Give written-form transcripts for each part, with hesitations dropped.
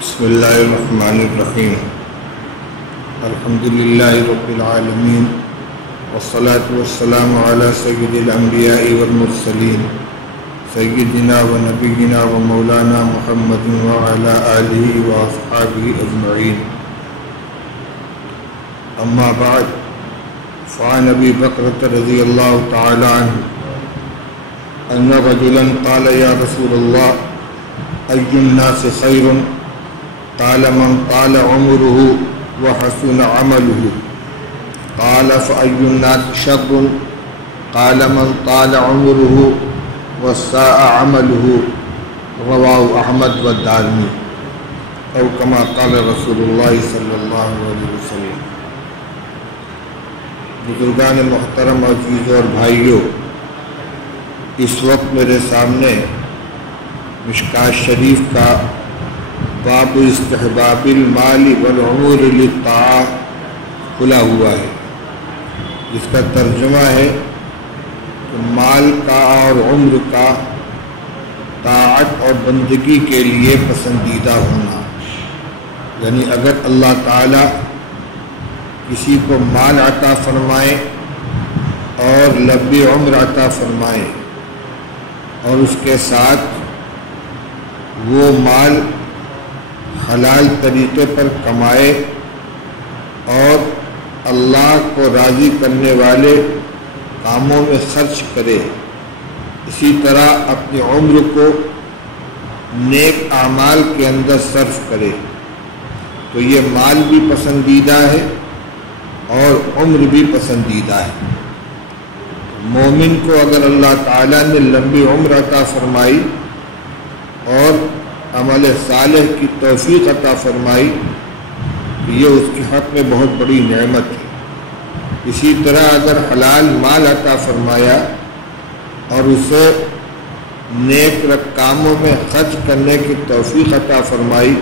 بسم اللہ الرحمن الرحیم الحمد للہ رب العالمین والصلاة والسلام علی سید الانبیاء والمرسلین سیدنا و نبینا و مولانا محمد وعلی آلہ و اصحابہ اجمعین اما بعد فعن ابی بکرۃ رضی اللہ تعالی عنہ ان رجلا قال یا رسول اللہ ای الناس خیر قال من طال عمره وحسن عمله قال فأي الناس شر قال من طال عمره وساء عمله رواه احمد والدارمی او كما قال رسول اللہ صلی اللہ علیہ وسلم۔ بزرگان محترم عزیز اور بھائیوں، اس وقت میرے سامنے مشکاۃ شریف کا باب استحباب المال والعمر للطاعہ کھلا ہوا ہے، جس کا ترجمہ ہے کہ مال کا اور عمر کا طاعت اور بندگی کے لیے پسندیدہ ہونا، یعنی اگر اللہ تعالیٰ کسی کو مال عطا فرمائے اور لمبی عمر عطا فرمائے اور اس کے ساتھ وہ مال حلال طریقے پر کمائے اور اللہ کو راضی کرنے والے کاموں میں خرچ کرے، اسی طرح اپنی عمر کو نیک اعمال کے اندر صرف کرے، تو یہ مال بھی پسندیدہ ہے اور عمر بھی پسندیدہ ہے۔ مومن کو اگر اللہ تعالیٰ نے لمبی عمر عطا فرمائی اور عمل صالح کی توفیق عطا فرمائی تو یہ اس کے حق میں بہت بڑی نعمت ہے۔ اسی طرح اگر حلال مال عطا فرمایا اور اسے نیک کاموں میں خرچ کرنے کی توفیق عطا فرمائی،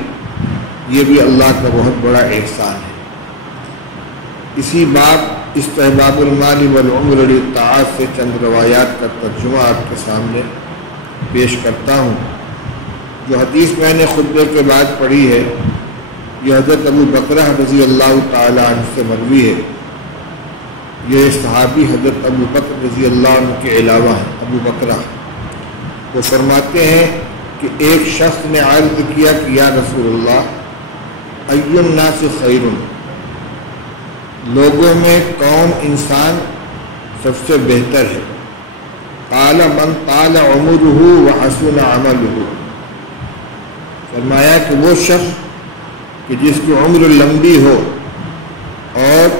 یہ بھی اللہ کا بہت بڑا احسان ہے۔ اسی باب استحباب المال والعمر للطاعات سے چند روایات کا ترجمہ آپ کے سامنے پیش کرتا ہوں۔ جو حدیث میں نے خطبے کے بعد پڑھی ہے، یہ حضرت ابو بکرہ رضی اللہ تعالی عنہ سے مروی ہے۔ یہ صحابی حضرت ابو بکر رضی اللہ عنہ کے علاوہ ہیں، ابو بکرہ۔ وہ فرماتے ہیں کہ ایک شخص نے عرض کیا کہ یا رسول اللہ ای الناس خیر، لوگوں میں کون انسان سب سے بہتر ہے؟ قال من طال عمره وحسن عمله، فرمایا کہ وہ شخص کہ جس کی عمر لمبی ہو اور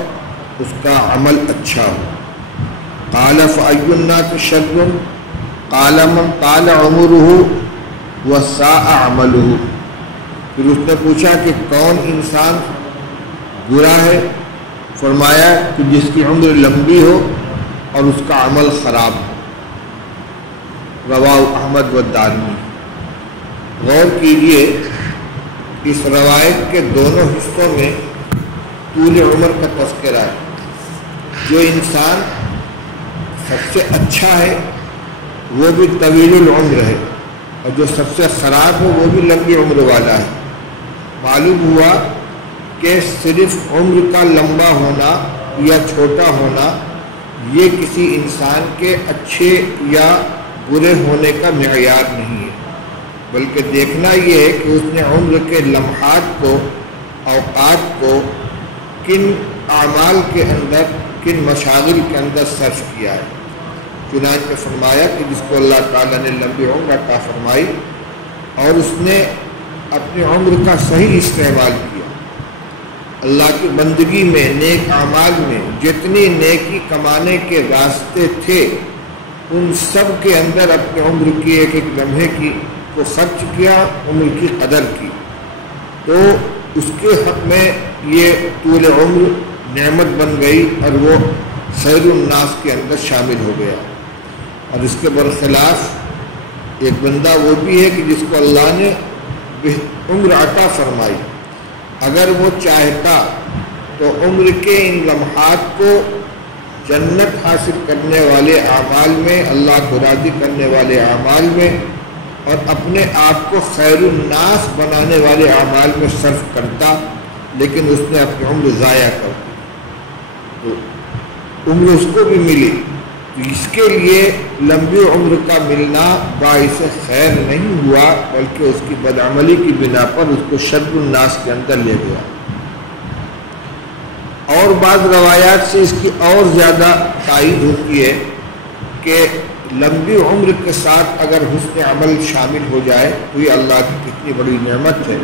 اس کا عمل اچھا ہو۔ قال فأي الناس شر قال من طال عمره وساء عمله، پھر اس نے پوچھا کہ کون انسان برا ہے؟ فرمایا کہ جس کی عمر لمبی ہو اور اس کا عمل خراب ہو۔ رواہ احمد والدارمی۔ غور کیجئے، اس روایت کے دونوں حصوں میں طول عمر کا تذکرہ ہے۔ جو انسان سب سے اچھا ہے وہ بھی طویل العمر ہے، اور جو سب سے خراب ہے وہ بھی لمبی عمر والا ہے۔ معلوم ہوا کہ صرف عمر کا لمبا ہونا یا چھوٹا ہونا یہ کسی انسان کے اچھے یا برے ہونے کا معیار نہیں ہے، بلکہ دیکھنا یہ ہے کہ اس نے عمر کے لمحات کو، اوقات کو کن اعمال کے اندر، کن مشاغل کے اندر صرف کیا ہے۔ چنانچہ فرمایا کہ جس کو اللہ تعالیٰ نے لمبی عمر عطا فرمائی اور اس نے اپنی عمر کا صحیح استعمال کیا، اللہ کی بندگی میں، نیک اعمال میں جتنی نیکی کمانے کے راستے تھے ان سب کے اندر اپنی عمر کی ایک ایک لمحے کی کو خرچ کیا، عمر کی قدر کی، تو اس کے حق میں یہ طول عمر نعمت بن گئی اور وہ خیر الناس کے اندر شامل ہو گیا۔ اور اس کے برخلاف ایک بندہ وہ بھی ہے کہ جس کو اللہ نے عمر عطا فرمائی، اگر وہ چاہتا تو عمر کے ان لمحات کو جنت حاصل کرنے والے اعمال میں، اللہ کو راضی کرنے والے اعمال میں اور اپنے آپ کو خیر الناس بنانے والے اعمال میں صرف کرتا، لیکن اس نے اپنی عمر ضائع کر دی، تو عمر اس کو بھی ملی، تو اس کے لیے لمبی عمر کا ملنا باعث خیر نہیں ہوا، بلکہ اس کی بدعملی کی بنا پر اس کو شر الناس کے اندر لے گیا۔ اور بعض روایات سے اس کی اور زیادہ تائید ہوتی ہے کہ لمبی عمر کے ساتھ اگر حسن عمل شامل ہو جائے تو یہ اللہ کی کتنی بڑی نعمت ہے۔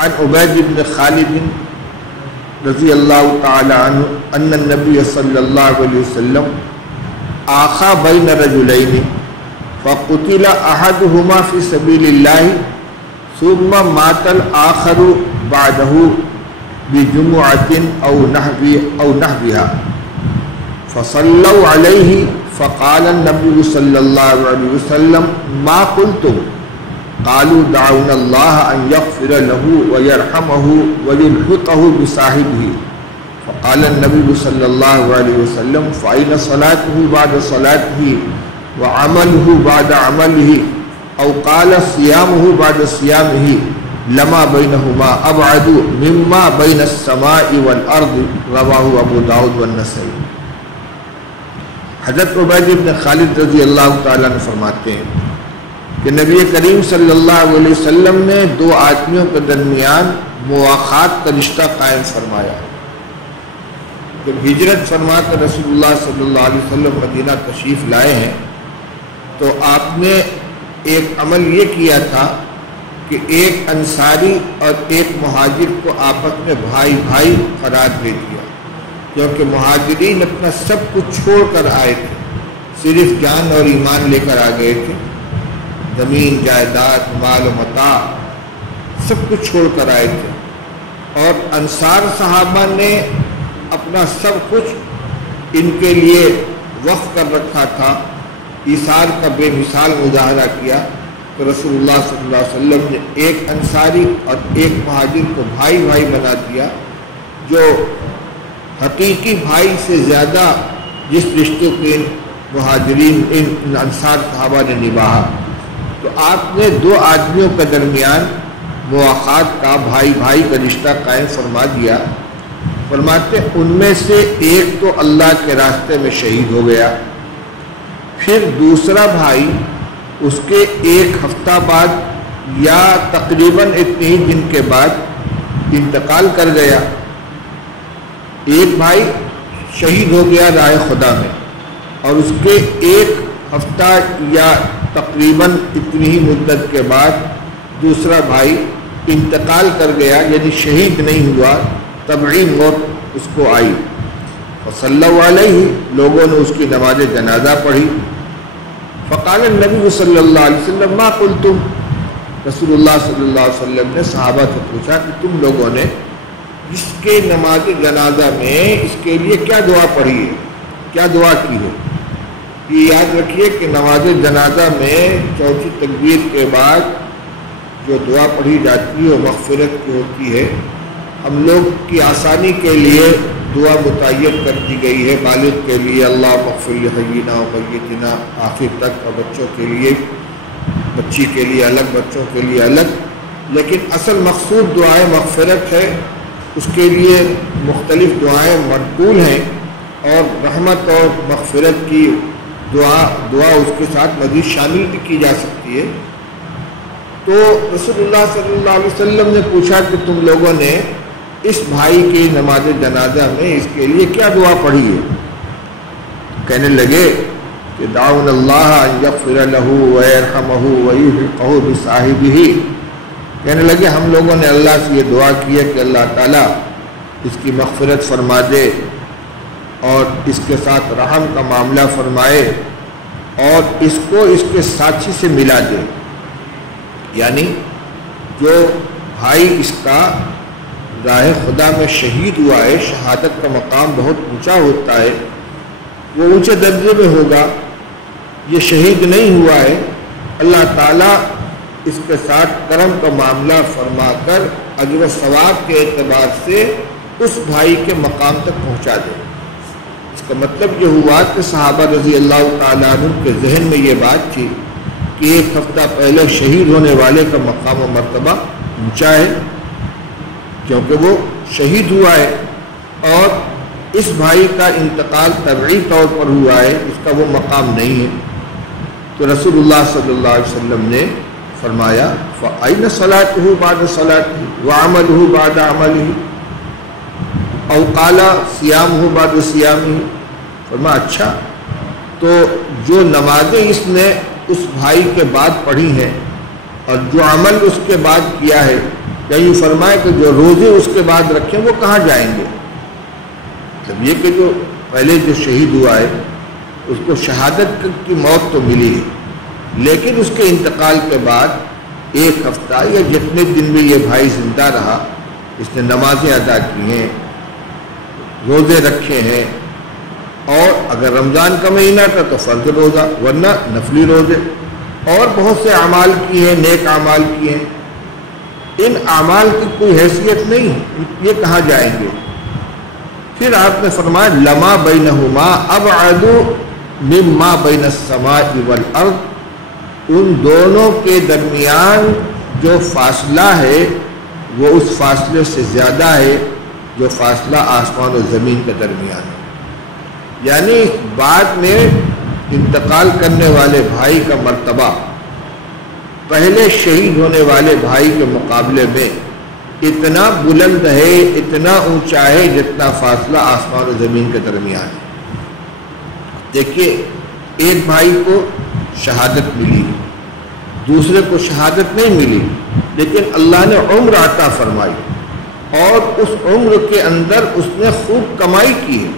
عن عبید بن خالد رضی اللہ تعالی عنہ ان النبی صلی اللہ علیہ وسلم آخا بین رجلین فقتل احدهما فی سبیل اللہ ثم مات الآخر بعده بجمعة او نحوها فصلوا علیہ فقال النبی صلی اللہ علیہ وسلم ما قلتم قالوا دعونا اللہ ان یغفر له ویرحمه ویلحقه بصاحبه فقال النبی صلی اللہ علیہ وسلم فأین صلاته بعد صلاته وعمله بعد عمله او قال صيامه بعد صيامه لما بینهما ابعد مما بین السماء والارض رواہ ابو داؤد والنسائی۔ حضرت عبید بن خالد رضی اللہ تعالیٰ عنہ فرماتے ہیں کہ نبی کریم صلی اللہ علیہ وسلم نے دو آدمیوں کے درمیان مواخات کا رشتہ قائم فرمایا۔ جب ہجرت فرما کر رسول اللہ صلی اللہ علیہ وسلم مدینہ تشریف لائے ہیں تو آپ نے ایک عمل یہ کیا تھا کہ ایک انصاری اور ایک مہاجر کو آپس میں بھائی بھائی قرار دے دیا، کیونکہ مہاجرین اپنا سب کچھ چھوڑ کر آئے تھے، صرف جان اور ایمان لے کر آ گئے تھے، زمین جائیداد مال و متاع سب کچھ چھوڑ کر آئے تھے، اور انصار صحابہ نے اپنا سب کچھ ان کے لیے وقف کر رکھا تھا، ایثار کا بے مثال مظاہرہ کیا۔ تو رسول اللہ صلی اللہ علیہ وسلم نے ایک انصاری اور ایک مہاجر کو بھائی بھائی بنا دیا، جو حقیقی بھائی سے زیادہ جس رشتے کو ان مہاجرین ان انصار صحابہ نے نبھایا۔ تو آپ نے دو آدمیوں کے درمیان مواخات کا بھائی بھائی کا رشتہ قائم فرما دیا۔ فرماتے ان میں سے ایک تو اللہ کے راستے میں شہید ہو گیا، پھر دوسرا بھائی اس کے ایک ہفتہ بعد یا تقریباً اتنے ہی دن کے بعد انتقال کر گیا۔ ایک بھائی شہید ہو گیا راہ خدا میں، اور اس کے ایک ہفتہ یا تقریباً اتنی ہی مدت کے بعد دوسرا بھائی انتقال کر گیا، یعنی شہید نہیں ہوا، طبعی موت اس کو آئی۔ فصلوا علیہ، لوگوں نے اس کی نماز جنازہ پڑھی۔ فقال النبی صلی اللہ علیہ وسلم ما قلتم، رسول اللہ صلی اللہ علیہ وسلم نے صحابہ سے پوچھا کہ تم لوگوں نے اس کے نماز جنازہ میں اس کے لیے کیا دعا پڑھی ہے، کیا دعا کی ہے؟ یہ یاد رکھیے کہ نماز جنازہ میں چوتھی تکبیر کے بعد جو دعا پڑھی جاتی ہے وہ مغفرت کی ہوتی ہے۔ ہم لوگ کی آسانی کے لیے دعا متعین کر دی گئی ہے، بالغ کے لیے اللہ مغفر لحینا و میتنا آخر تک، اور بچوں کے لیے، بچی کے لیے الگ، بچوں کے لیے الگ، لیکن اصل مقصود دعائیں مغفرت ہے۔ اس کے لیے مختلف دعائیں منقول ہیں، اور رحمت اور مغفرت کی دعا اس کے ساتھ مزید شامل بھی کی جا سکتی ہے۔ تو رسول اللہ صلی اللہ علیہ وسلم نے پوچھا کہ تم لوگوں نے اس بھائی کی نماز جنازہ میں اس کے لیے کیا دعا پڑھی ہے؟ کہنے لگے کہ دعونا اللہ ان یغفر له ویرحمہ ویلحقہ بصاحبہ، کہنے لگے ہم لوگوں نے اللہ سے یہ دعا کی ہے کہ اللہ تعالیٰ اس کی مغفرت فرما دے اور اس کے ساتھ رحم کا معاملہ فرمائے اور اس کو اس کے ساتھی سے ملا دے، یعنی جو بھائی اس کا راہ خدا میں شہید ہوا ہے، شہادت کا مقام بہت اونچا ہوتا ہے، وہ اونچے درجے میں ہوگا، یہ شہید نہیں ہوا ہے، اللہ تعالیٰ اس کے ساتھ کرم کا معاملہ فرما کر اجر و ثواب کے اعتبار سے اس بھائی کے مقام تک پہنچا دے۔ اس کا مطلب یہ ہوا کہ صحابہ رضی اللہ تعالیٰ عنہ کے ذہن میں یہ بات تھی کہ کہ ایک ہفتہ پہلے شہید ہونے والے کا مقام و مرتبہ اونچا ہے کیونکہ وہ شہید ہوا ہے، اور اس بھائی کا انتقال طبعی طور پر ہوا ہے، اس کا وہ مقام نہیں ہے۔ تو رسول اللہ صلی اللہ علیہ وسلم نے فرمایا فَأَيْنَ صَلَاتُهُ بَعْدَ صَلَاتِهِ وَعَمَلُهُ بَعْدَ عَمَلِهِ أَوْ قَالَ صِيَامُهُ بَعْدَ صِيَامِهِ۔ فرمایا اچھا، تو جو نمازیں اس نے اس بھائی کے بعد پڑھی ہیں اور جو عمل اس کے بعد کیا ہے، یا یوں فرمائے کہ جو روزے اس کے بعد رکھیں وہ کہاں جائیں گے؟ جب یہ کہ جو پہلے جو شہید ہوا ہے اس کو شہادت کی موت تو ملی ہے، لیکن اس کے انتقال کے بعد ایک ہفتہ یا جتنے دن میں یہ بھائی زندہ رہا، اس نے نمازیں ادا کی ہیں، روزے رکھے ہیں، اور اگر رمضان کا مہینہ تھا تو فرض روزہ، ورنہ نفلی روزے، اور بہت سے اعمال کیے ہیں، نیک اعمال کیے ہیں۔ ان اعمال کی کوئی حیثیت نہیں، یہ کہاں جائیں گے؟ پھر آپ نے فرمایا لما بینہما ابعد مما بین السماء والارض، ان دونوں کے درمیان جو فاصلہ ہے وہ اس فاصلے سے زیادہ ہے جو فاصلہ آسمان و زمین کے درمیان ہے۔ یعنی بعد میں انتقال کرنے والے بھائی کا مرتبہ پہلے شہید ہونے والے بھائی کے مقابلے میں اتنا بلند ہے، اتنا اونچا ہے جتنا فاصلہ آسمان و زمین کے درمیان ہے۔ دیکھیے، ایک بھائی کو شہادت ملی، دوسرے کو شہادت نہیں ملی، لیکن اللہ نے عمر عطا فرمائی، اور اس عمر کے اندر اس نے خوب کمائی کی ہے،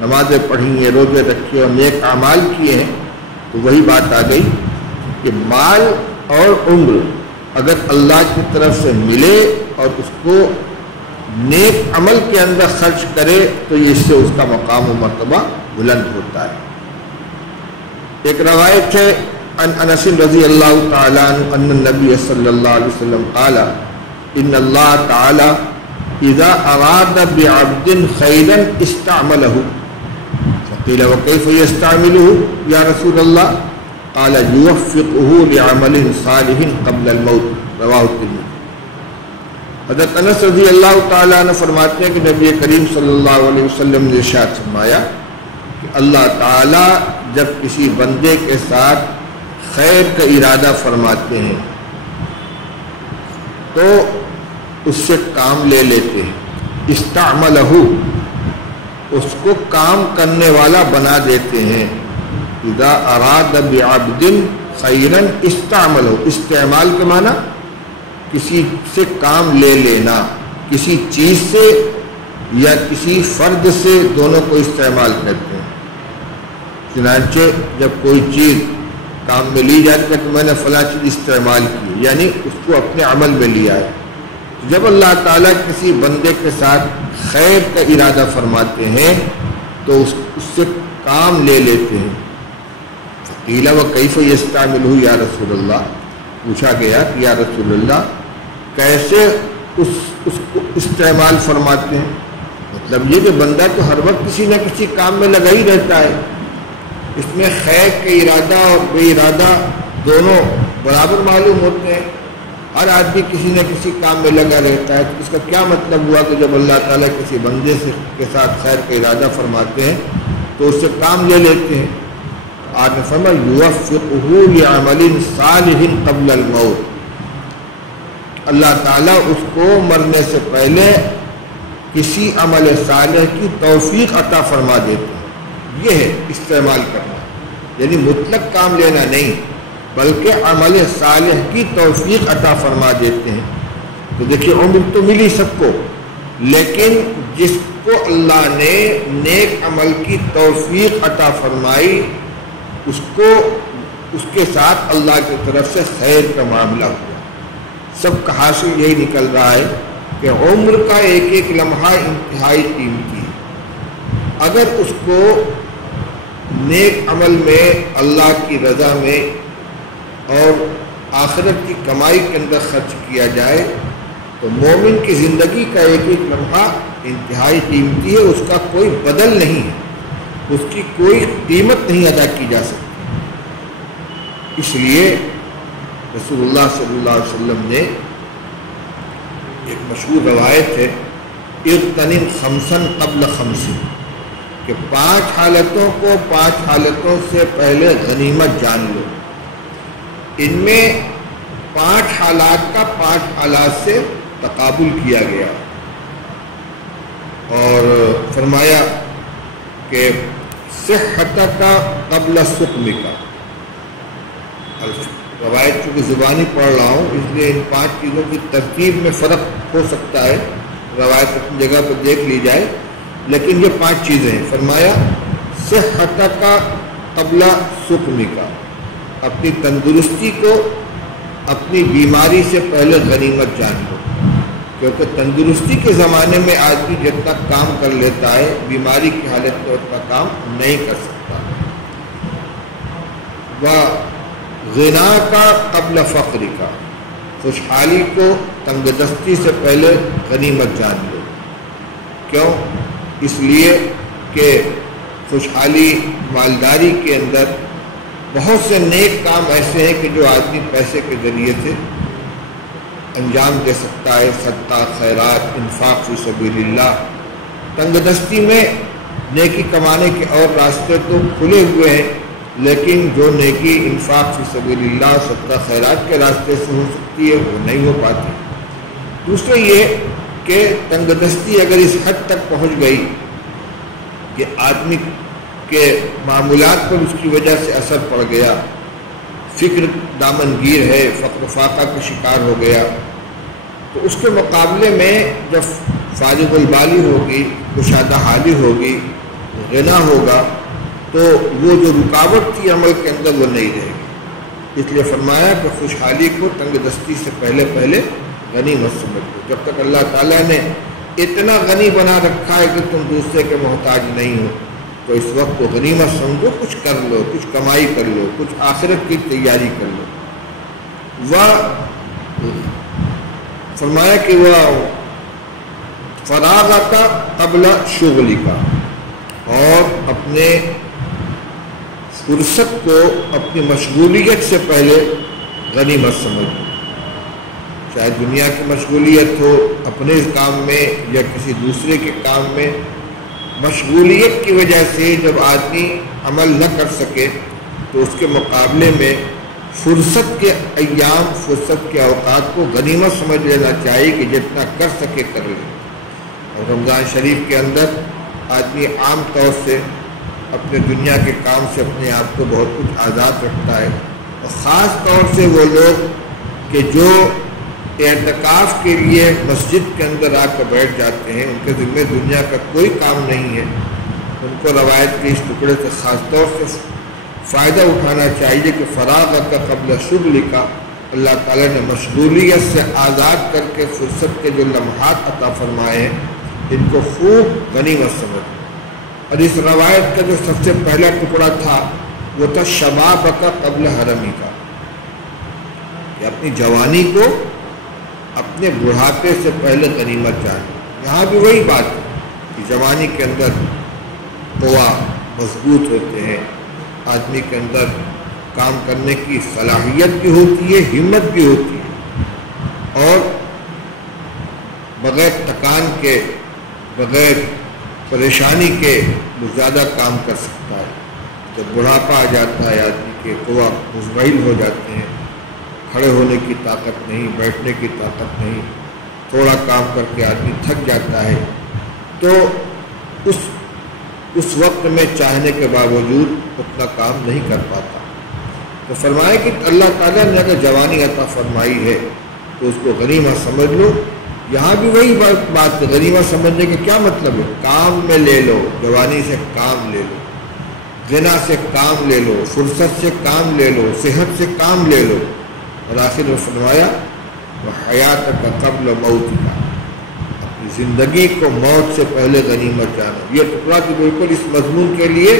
نمازیں پڑھی ہیں، روزے رکھے اور نیک اعمال کیے ہیں۔ تو وہی بات آ گئی کہ مال اور عمر اگر اللہ کی طرف سے ملے اور اس کو نیک عمل کے اندر خرچ کرے تو اس سے اس کا مقام و مرتبہ بلند ہوتا ہے۔ ایک روایت ہے عن انس رضی اللہ تعالی عنہ ان النبی صلی اللہ علیہ وسلم قال ان اللہ تعالی اذا اراد بعبد خیرا استعمله فقیل وکیف یستعمله یا رسول اللہ قال یوفقه لعمل صالح قبل الموت رواہ الترمذی۔ حضرت انس رضی اللہ تعالیٰ عنہ فرماتے ہیں کہ نبی کریم صلی اللہ علیہ وسلم نے ارشاد فرمایا کہ اللہ تعالیٰ جب کسی بندے کے ساتھ خیر کا ارادہ فرماتے ہیں تو اس سے کام لے لیتے ہیں، استعملہ، اس کو کام کرنے والا بنا دیتے ہیں۔ اذا اراد بعبد خیرا استعملہ، استعمال کے معنی کسی سے کام لے لینا، کسی چیز سے یا کسی فرد سے، دونوں کو استعمال کرتے ہیں۔ چنانچہ جب کوئی چیز کام میں لی جاتی ہے کہ میں نے فلاں چیز استعمال کی، یعنی اس کو اپنے عمل میں لیا ہے۔ جب اللہ تعالیٰ کسی بندے کے ساتھ خیر کا ارادہ فرماتے ہیں تو اس سے کام لے لیتے ہیں۔ فقیل وکیف یستعملہ یا رسول اللہ، پوچھا گیا کہ یا رسول اللہ کیسے اس کو استعمال فرماتے ہیں؟ مطلب یہ کہ بندہ تو ہر وقت کسی نہ کسی کام میں لگا ہی رہتا ہے، اس میں خیر کا ارادہ اور بے ارادہ دونوں برابر معلوم ہوتے ہیں، ہر آدمی کسی نہ کسی کام میں لگا رہتا ہے۔ تو اس کا کیا مطلب ہوا کہ جب اللہ تعالیٰ کسی بندے کے ساتھ خیر کا ارادہ فرماتے ہیں تو اس سے کام لے لیتے ہیں۔ آپ نے فرمایا یوفقہ لعمل صالح قبل الموت، اللہ تعالیٰ اس کو مرنے سے پہلے کسی عمل صالح کی توفیق عطا فرما دیتے ہیں۔ یہ ہے استعمال کرنا، یعنی مطلق کام لینا نہیں بلکہ عمل صالح کی توفیق عطا فرما دیتے ہیں۔ تو دیکھیے عمر تو ملی سب کو، لیکن جس کو اللہ نے نیک عمل کی توفیق عطا فرمائی اس کو اس کے ساتھ اللہ کی طرف سے خیر کا معاملہ ہوا۔ سب کا حاصل یہی نکل رہا ہے کہ عمر کا ایک ایک لمحہ انتہائی قیمتی ہے۔ اگر اس کو نیک عمل میں، اللہ کی رضا میں اور آخرت کی کمائی کے اندر خرچ کیا جائے تو مومن کی زندگی کا ایک ایک لمحہ انتہائی قیمتی ہے، اس کا کوئی بدل نہیں ہے، اس کی کوئی قیمت نہیں ادا کی جا سکتی۔ اس لیے رسول اللہ صلی اللہ علیہ وسلم نے ایک مشہور روایت ہے اغتنم خمسن قبل خمسن، کہ 5 حالتوں کو 5 حالتوں سے پہلے غنیمت جان لو۔ ان میں 5 حالات کا 5 حالات سے تقابل کیا گیا اور فرمایا کہ صحتک قبل سقمک۔ روایت چونکہ زبانی پڑھ رہا ہوں اس لیے ان 5 چیزوں کی ترتیب میں فرق ہو سکتا ہے، روایت اپنی جگہ پر دیکھ لی جائے، لیکن یہ 5 چیزیں ہیں۔ فرمایا صحتک قبل سقمک، اپنی تندرستی کو اپنی بیماری سے پہلے غنیمت جان لو، کیونکہ تندرستی کے زمانے میں آدمی جتنا کام کر لیتا ہے بیماری کی حالت میں اتنا کام نہیں کر سکتا۔ غنا کا قبل فقر کا، خوشحالی کو تنگ دستی سے پہلے غنیمت جان لو۔ کیوں؟ اس لیے کہ خوشحالی مالداری کے اندر بہت سے نیک کام ایسے ہیں کہ جو آدمی پیسے کے ذریعے سے انجام دے سکتا ہے، صدقہ، خیرات، انفاق فی سبیل اللہ۔ تنگ دستی میں نیکی کمانے کے اور راستے تو کھلے ہوئے ہیں، لیکن جو نیکی انفاق فی سبیل اللہ، صدقہ خیرات کے راستے سے ہو سکتی ہے وہ نہیں ہو پاتی۔ دوسرے یہ کہ تنگ دستی اگر اس حد تک پہنچ گئی کہ آدمی کے معمولات پر اس کی وجہ سے اثر پڑ گیا، فکر دامنگیر ہے، فقر فاقہ کا شکار ہو گیا، تو اس کے مقابلے میں جب فارغ البالی ہوگی، کشادہ حالی ہوگی، غنا ہوگا، تو وہ جو رکاوٹ تھی عمل کے اندر وہ نہیں رہے گی۔ اس لیے فرمایا کہ خوشحالی کو تنگ دستی سے پہلے غنیمت سمجھ لو۔ جب تک اللہ تعالیٰ نے اتنا غنی بنا رکھا ہے کہ تم دوسرے کے محتاج نہیں ہو، تو اس وقت کو غنیمت سمجھو، کچھ کر لو، کچھ کمائی کر لو، کچھ آخرت کی تیاری کر لو۔ فرمایا کہ وہ فراغ کا قبل شغلی کا، اور اپنے فرصت کو اپنی مشغولیت سے پہلے غنیمت سمجھ لو۔ چاہے دنیا کی مشغولیت ہو اپنے کام میں یا کسی دوسرے کے کام میں، مشغولیت کی وجہ سے جب آدمی عمل نہ کر سکے تو اس کے مقابلے میں فرصت کے ایام، فرصت کے اوقات کو غنیمت سمجھ لینا چاہیے کہ جتنا کر سکے کر لے۔ اور رمضان شریف کے اندر آدمی عام طور سے اپنے دنیا کے کام سے اپنے آپ کو بہت کچھ آزاد رکھتا ہے، اور خاص طور سے وہ لوگ کہ جو اعتکاف کے لیے مسجد کے اندر آ کر بیٹھ جاتے ہیں، ان کے ذمہ دنیا کا کوئی کام نہیں ہے، ان کو روایت کے اس ٹکڑے سے خاص طور سے فائدہ اٹھانا چاہیے کہ فراغ کا قبل شغل کا، اللہ تعالیٰ نے مشغولیت سے آزاد کر کے فرصت کے جو لمحات عطا فرمائے ہیں ان کو خوب غنیمت سمجھ۔ اور اس روایت کا جو سب سے پہلا ٹکڑا تھا وہ تھا شباب کا قبل حرمی کا، کہ اپنی جوانی کو اپنے بڑھاپے سے پہلے غنیمت جانے۔ یہاں بھی وہی بات ہے کہ جوانی کے اندر قوا مضبوط ہوتے ہیں، آدمی کے اندر کام کرنے کی صلاحیت بھی ہوتی ہے، ہمت بھی ہوتی ہے، اور بغیر تکان کے، بغیر پریشانی کے وہ زیادہ کام کر سکتا ہے۔ جب بڑھاپا آ جاتا ہے آدمی کے قوا مزمحل ہو جاتے ہیں، کھڑے ہونے کی طاقت نہیں، بیٹھنے کی طاقت نہیں، تھوڑا کام کر کے آدمی تھک جاتا ہے، تو اس وقت میں چاہنے کے باوجود اتنا کام نہیں کر پاتا۔ تو فرمایا کہ اللہ تعالیٰ نے اگر جوانی عطا فرمائی ہے تو اس کو غنیمت سمجھ لو۔ یہاں بھی وہی بات ہے، غنیمت سمجھنے کے کیا مطلب ہے؟ کام میں لے لو، جوانی سے کام لے لو، غنا سے کام لے لو، فرصت سے کام لے لو، صحت سے کام لے لو۔ اور آخر میں فرمایا حیات کا قبل موت کا، اپنی زندگی کو موت سے پہلے غنیمت جانا۔ یہ ٹکڑا کہ بالکل اس مضمون کے لیے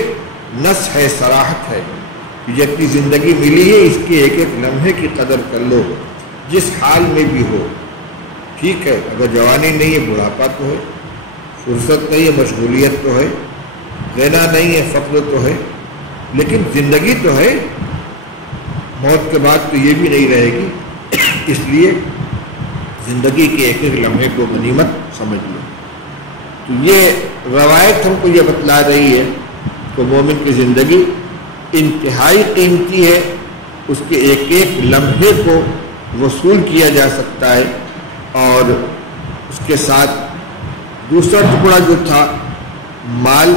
نص ہے، صراحت ہے کہ جتنی زندگی ملی ہے اس کی ایک ایک لمحے کی قدر کر لو، جس حال میں بھی ہو۔ ٹھیک ہے، اگر جوانی نہیں ہے بڑھاپا تو ہے، فرصت نہیں ہے مشغولیت تو ہے، غنا نہیں ہے فقر تو ہے، لیکن زندگی تو ہے۔ موت کے بعد تو یہ بھی نہیں رہے گی، اس لیے زندگی کے ایک ایک لمحے کو غنیمت سمجھ لو۔ تو یہ روایت ہم کو یہ بتلا رہی ہے کہ مومن کی زندگی انتہائی قیمتی ہے، اس کے ایک ایک لمحے کو وصول کیا جا سکتا ہے۔ اور اس کے ساتھ دوسرا ٹکڑا جو تھا مال،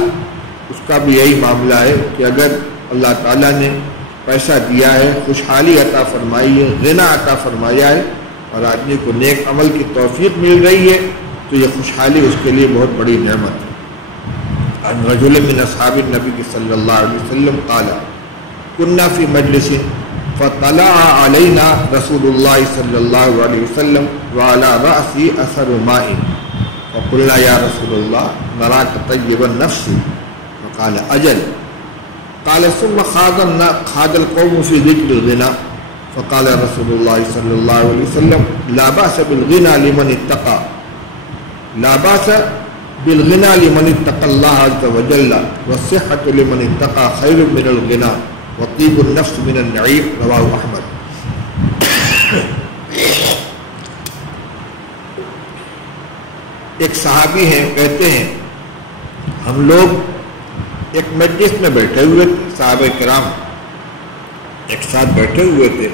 اس کا بھی یہی معاملہ ہے کہ اگر اللہ تعالیٰ نے پیسہ دیا ہے، خوشحالی عطا فرمائی ہے، غنا عطا فرمایا ہے، اور آدمی کو نیک عمل کی توفیق مل رہی ہے، تو یہ خوشحالی اس کے لیے بہت بڑی نعمت ہے۔ عن رجل من اصحاب النبی صلی اللہ علیہ وسلم قال كنا في مجلس فطلع علينا رسول الله صلى الله عليه وسلم وعلى رأسي أثر ماء فقلنا يا رسول الله نراك طيب النفس فقال أجل قال ثم خاض القوم في ذكر الغنى فقال رسول الله صلى الله عليه وسلم لا بأس بالغنى لمن اتقى لا بأس بالغنى لمن اتقى الله عز وجل والصحة لمن اتقى خير من الغنى وطيب النفس من النعيم رواه احمد۔ ایک صحابی ہیں، کہتے ہیں ہم لوگ ایک مجلس میں بیٹھے ہوئے تھے، صحابہ کرام ایک ساتھ بیٹھے ہوئے تھے،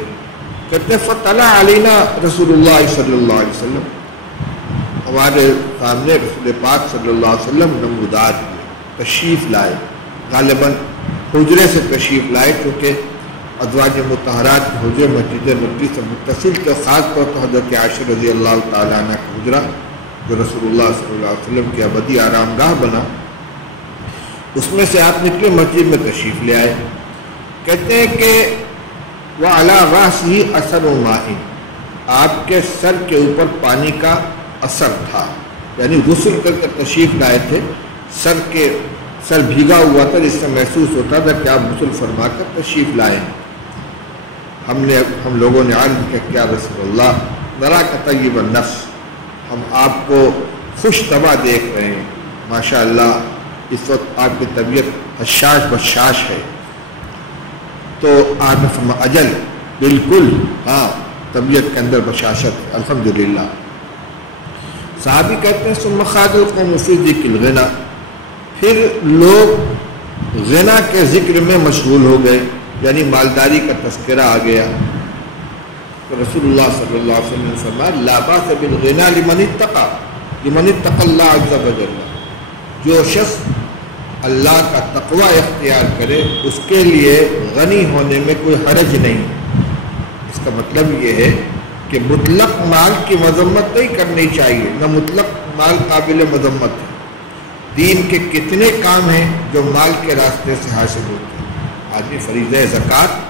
کہتے فطلع علینا رسول اللہ صلی اللہ علیہ وسلم، ہمارے سامنے رسول پاک صلی اللہ علیہ وسلم نمودار ہوئے، تشریف لائے، غالباً حجرے سے تشریف لائے، کیونکہ ازواج مطہرات کے حجرے مسجد نبوی سے متصل تھے، خاص طور پر حضرت عائشہ رضی اللہ تعالیٰ عنہ کا حجرہ جو رسول اللہ صلی اللہ علیہ وسلم کی ابدی آرام گاہ بنا، اس میں سے آپ نکلے، مسجد میں تشریف لے آئے۔ کہتے ہیں کہ وعلی رأسہ اثر ماء، آپ کے سر کے اوپر پانی کا اثر تھا، یعنی غسل کر کے تشریف لائے تھے، سر بھیگا ہوا تھا، جس سے محسوس ہوتا تھا کہ آپ غسل فرما کر تشریف لائے۔ ہم لوگوں نے عرض کیا کیا رسول اللہ نراک طیب النفس، ہم آپ کو خوش طبع دیکھ رہے ہیں، ماشاء اللہ اس وقت آپ کی طبیعت حشاش بشاش ہے۔ تو آپ نے فرمایا اجل، بالکل ہاں، طبیعت کے اندر بشاشت ہے الحمدللہ۔ صحابی کہتے ہیں ثم خاض القوم فی ذکر الغنى، پھر لوگ غنا کے ذکر میں مشغول ہو گئے، یعنی مالداری کا تذکرہ آ گیا۔ تو رسول اللہ صلی اللہ علیہ وسلم نے فرمایا لا باس بالغنى لمن اتقى اللہ عز وجل، جو شخص اللہ کا تقوی اختیار کرے اس کے لیے غنی ہونے میں کوئی حرج نہیں۔ اس کا مطلب یہ ہے کہ مطلق مال کی مذمت نہیں کرنی چاہیے، نہ مطلق مال قابل مذمت ہے۔ دین کے کتنے کام ہیں جو مال کے راستے سے حاصل ہوتے ہیں۔ آدمی فریضہ زکوٰۃ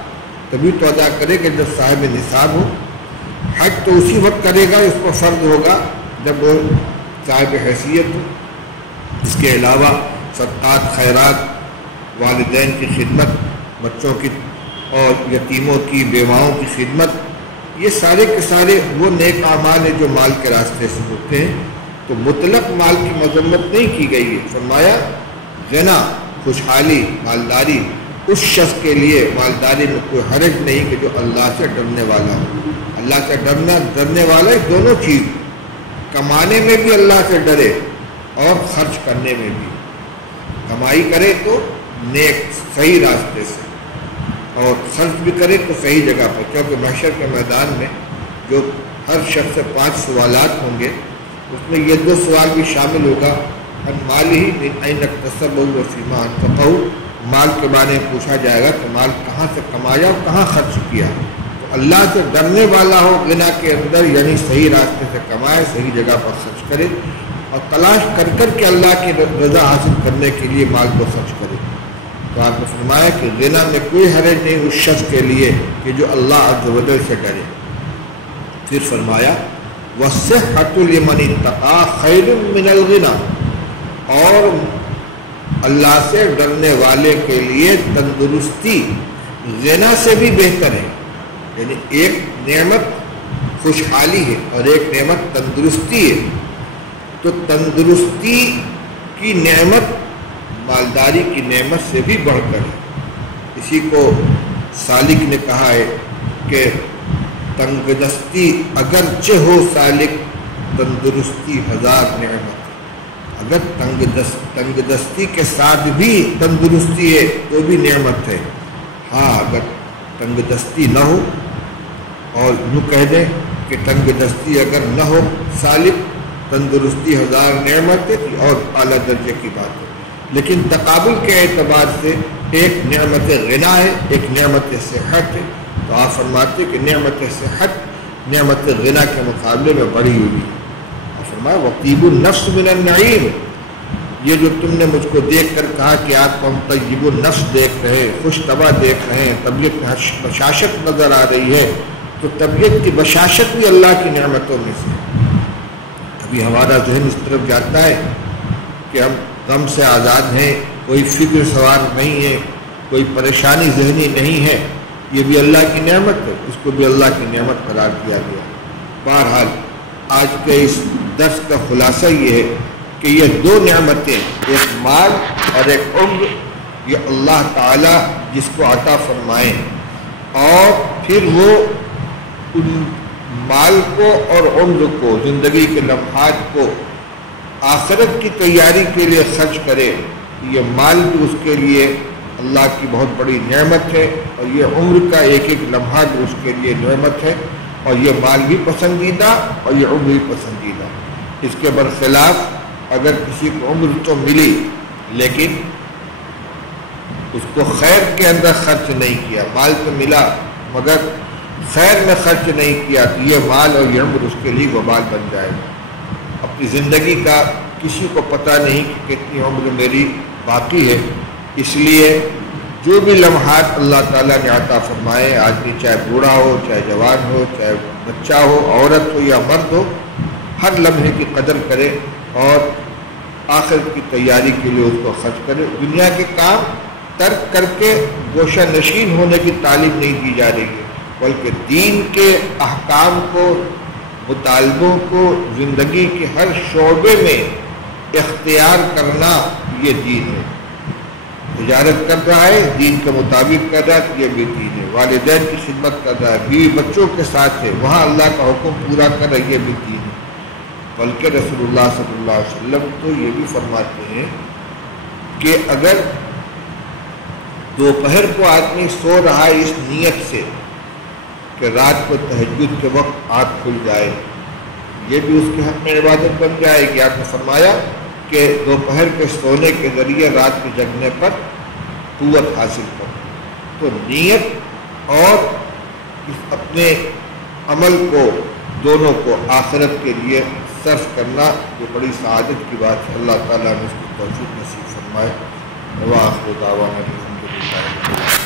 تبھی تو ادا کرے کہ جب صاحب نصاب ہو، حج تو اسی وقت کرے گا، اس پر فرض ہوگا جب وہ صاحب حیثیت ہو۔ اس کے علاوہ صدقات، خیرات، والدین کی خدمت، بچوں کی اور یتیموں کی، بیواؤں کی خدمت، یہ سارے کے سارے وہ نیک اعمال ہیں جو مال کے راستے سے ہوتے ہیں۔ تو مطلق مال کی مذمت نہیں کی گئی ہے، فرمایا غنا، خوشحالی، مالداری، اس شخص کے لیے مالداری میں کوئی حرج نہیں کہ جو اللہ سے ڈرنے والا ہو۔ اللہ سے ڈرنے والا ہے دونوں چیز، کمانے میں بھی اللہ سے ڈرے اور خرچ کرنے میں بھی۔ کمائی کرے تو نیک صحیح راستے سے، اور خرچ بھی کرے تو صحیح جگہ پر، کیونکہ محشر کے میدان میں جو ہر شخص سے 5 سوالات ہوں گے، اس میں یہ 2 سوال بھی شامل ہوگا، ان مالہ من این اکتسبہ وفیما انفقہ، مال کے بارے میں پوچھا جائے گا کہ مال کہاں سے کمایا اور کہاں خرچ کیا۔ تو اللہ سے ڈرنے والا ہو غنا کے اندر، یعنی صحیح راستے سے کمائے، صحیح جگہ پر خرچ کرے، اور تلاش کر کے اللہ کی رضا حاصل کرنے کے لیے مال کو خرچ کرے۔ تو آپ نے فرمایا کہ غنا میں کوئی حرج نہیں اس شخص کے لیے کہ جو اللہ عز و جل سے ڈرے۔ پھر فرمایا وَالصِّحَّةُ لِمَنِ اتَّقَىٰ خَيْرٌ مِّنَ الْغِنَىٰ، اور اللہ سے ڈرنے والے کے لیے تندرستی غنا سے بھی بہتر ہے۔ یعنی ایک نعمت خوشحالی ہے اور ایک نعمت تندرستی ہے، تو تندرستی کی نعمت مالداری کی نعمت سے بھی بڑھ کر ہے۔ اسی کو سالک نے کہا ہے کہ تنگ دستی اگرچہ ہو سالک تندرستی ہزار نعمت. اگر تنگ دستی کے ساتھ بھی تندرستی ہے تو بھی نعمت ہے. ہاں اگر تنگ دستی نہ ہو اور یوں کہہ دیں کہ تنگ دستی اگر نہ ہو سالک تندرستی ہزار نعمت ہے اور اعلیٰ درجے کی بات ہے. لیکن تقابل کے اعتبار سے ایک نعمت غنا ہے, ایک نعمت صحت ہے. تو آپ فرماتے کہ نعمت صحت نعمت غنا کے مقابلے میں بڑی ہوئی ہے. اور فرمایا وطیب النفس من النعیم. یہ جو تم نے مجھ کو دیکھ کر کہا کہ آپ کو ہم طیب النفس دیکھ رہے ہیں, خوش طبع دیکھ رہے ہیں, طبیعت میں بشاشت نظر آ رہی ہے, تو طبیعت کی بشاشت بھی اللہ کی نعمتوں میں سے. ابھی ہمارا ذہن اس طرف جاتا ہے کہ ہم غم سے آزاد ہیں, کوئی فکر سوار نہیں ہے, کوئی پریشانی ذہنی نہیں ہے. یہ بھی اللہ کی نعمت ہے, اس کو بھی اللہ کی نعمت قرار دیا گیا. بہرحال آج کے اس درس کا خلاصہ یہ ہے کہ یہ دو نعمتیں, ایک مال اور ایک عمر, یہ اللہ تعالیٰ جس کو عطا فرمائیں اور پھر وہ ان مال کو اور عمر کو, زندگی کے لمحات کو آخرت کی تیاری کے لیے خرچ کرے. یہ مال بھی اس کے لیے اللہ کی بہت بڑی نعمت ہے اور یہ عمر کا ایک ایک لمحہ بھی اس کے لیے نعمت ہے. اور یہ مال بھی پسندیدہ اور یہ عمر بھی پسندیدہ. اس کے برخلاف اگر کسی کو عمر تو ملی لیکن اس کو خیر کے اندر خرچ نہیں کیا, مال تو ملا مگر خیر میں خرچ نہیں کیا, تو یہ مال اور یہ عمر اس کے لیے وبال بن جائے گا. اپنی زندگی کا کسی کو پتہ نہیں کہ کتنی عمر میری باقی ہے. اس لیے جو بھی لمحات اللہ تعالیٰ نے عطا فرمائے, آدمی چاہے بوڑھا ہو, چاہے جوان ہو, چاہے بچہ ہو, عورت ہو یا مرد ہو, ہر لمحے کی قدر کرے اور آخرت کی تیاری کے لیے اس کو خرچ کرے. دنیا کے کام ترک کر کے گوشہ نشین ہونے کی تعلیم نہیں دی جا رہی ہے, بلکہ دین کے احکام کو, مطالبوں کو زندگی کے ہر شعبے میں اختیار کرنا یہ دین ہے. تجارت کر رہا ہے دین کے مطابق کر رہا ہے تو یہ بھی دین ہے. والدین کی خدمت کر رہا ہے, بیوی بچوں کے ساتھ ہے, وہاں اللہ کا حکم پورا کر رہا ہے, یہ بھی دین ہے. بلکہ رسول اللہ صلی اللہ علیہ وسلم تو یہ بھی فرماتے ہیں کہ اگر دوپہر کو آدمی سو رہا ہے اس نیت سے کہ رات کو تہجد کے وقت آنکھ کھل جائے, یہ بھی اس کے حق میں عبادت بن جائے گی. آپ نے فرمایا کہ دوپہر کے سونے کے ذریعے رات کے جگنے پر قوت حاصل کرو. تو نیت اور اس اپنے عمل کو دونوں کو آخرت کے لیے صرف کرنا یہ بڑی سعادت کی بات ہے. اللہ تعالیٰ نے اس کی توفیق نصیب فرمائے. وآخر دعوانا الحمدللہ.